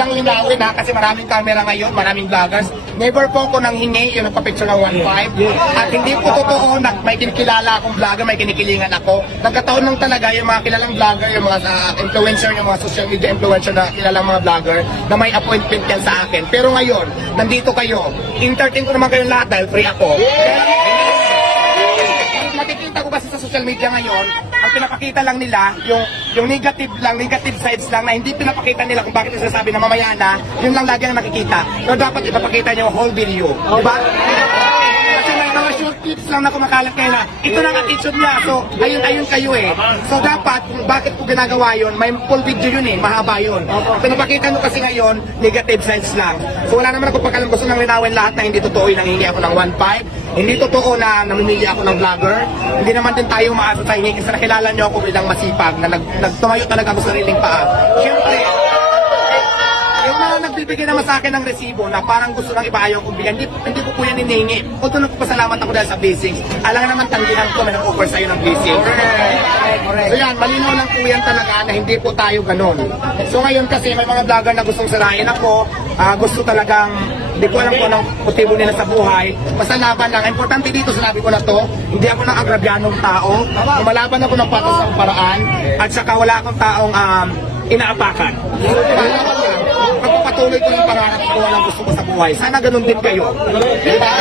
lang linawin ha, kasi maraming camera ngayon, maraming vloggers. Never po ako nang hingi yung nagpa-picture ng 1.5. At hindi po totoo na may kinikilala akong vlogger, may kinikilingan ako. Nagkataon lang talaga yung mga kilalang vlogger, yung mga influencer, yung mga social media influencer na kilalang mga vlogger na may appointment yan sa akin. Pero ngayon, nandito kayo. Entertain ko naman kayong lahat dahil free ako. Makikita ko kasi sa social media ngayon, ang pinapakita lang nila, yung negative lang, negative sides lang na hindi pinapakita nila kung bakit nasasabi na mamaya na, yun lang lagi ang nakikita. So dapat ipapakita nyo yung whole video. Diba? Kasi may mga short clips lang na kumakalat kayo na, ito na ang attitude niya. So, ayun kayo eh. So dapat, kung bakit ko ginagawa yun, may full video yun eh, mahaba yun. Pinapakita nyo kasi ngayon, negative sides lang. So wala naman ako pagkalam, gusto nang linawin lahat na hindi totoo yung nangingi ako ng 1.5. Hindi totoo na namimili ako ng vlogger. Hindi naman din tayo maasa sa hingi kasi nakilala nyo ako bilang masipag na nagtumayo talaga ako sa sariling paa. Siyempre, yung mga nagbibigay naman sa akin ng resibo na parang gusto nang ipaayaw kong bigyan, hindi ko po yan hinihingi. Although nagpasalamat ako dahil sa blessings, alam naman tanggihan ko may nag-offer sa'yo ng blessings. So yan, malinaw lang po yan talaga na hindi po tayo ganun. So ngayon kasi may mga vlogger na gustong sirain ako, gusto talagang hindi ko alam kung anong motibo nila sa buhay. Basta laban lang. Importante dito, sinabi ko na to, hindi ako ng agrabyanong tao. Lumalaban ako ng patas ng paraan. At saka wala akong taong inaapakan. Laban lang. Pagpapatuloy ko yung pangarap ko, walang gusto ko sa buhay. Sana ganun din kayo. Diba?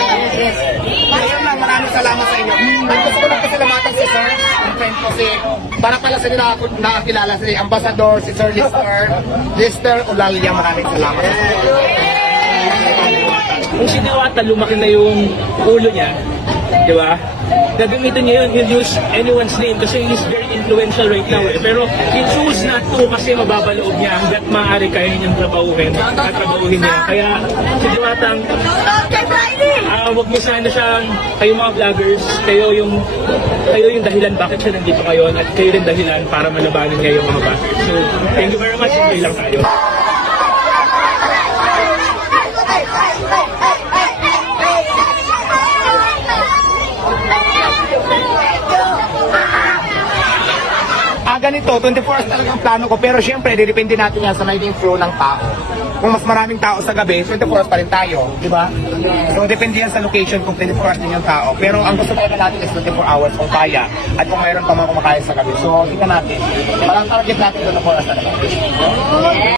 Ngayon lang, maraming salamat sa inyo. Gusto ko lang pasalamatan si Sir, ang friend ko si, para pala sa nila ako nakakilala si Ambassador, si Sir Lister Olalia. Maraming salamat. Kung si Diwata lumaki na yung ulo niya, di ba? Gagamitin niya yun, he'll use anyone's name kasi he's very influential right now eh. Pero he choose not to kasi mababaloob niya hanggat maaari kaya niyang trabahuhin at trabahuhin niya. Kaya si Diwata, wag mo sana siyang, kayo mga vloggers, kayo yung dahilan bakit siya nandito ngayon at kayo rin dahilan para malabanan niya yung mga bata. So, thank you very much. Enjoy lang tayo. Ganito, 24 hours talaga ang plano ko, pero syempre, didepende natin yan sa magiging flow ng tao. Kung mas maraming tao sa gabi, 24 hours pa rin tayo, di ba? So, depende yan sa location kung 24 hours din yung tao. Pero ang gusto talaga natin is 24 hours kung kaya, at kung mayroon pa mga kumakain sa gabi. So, tingnan natin. Parang target natin 24 hours talaga.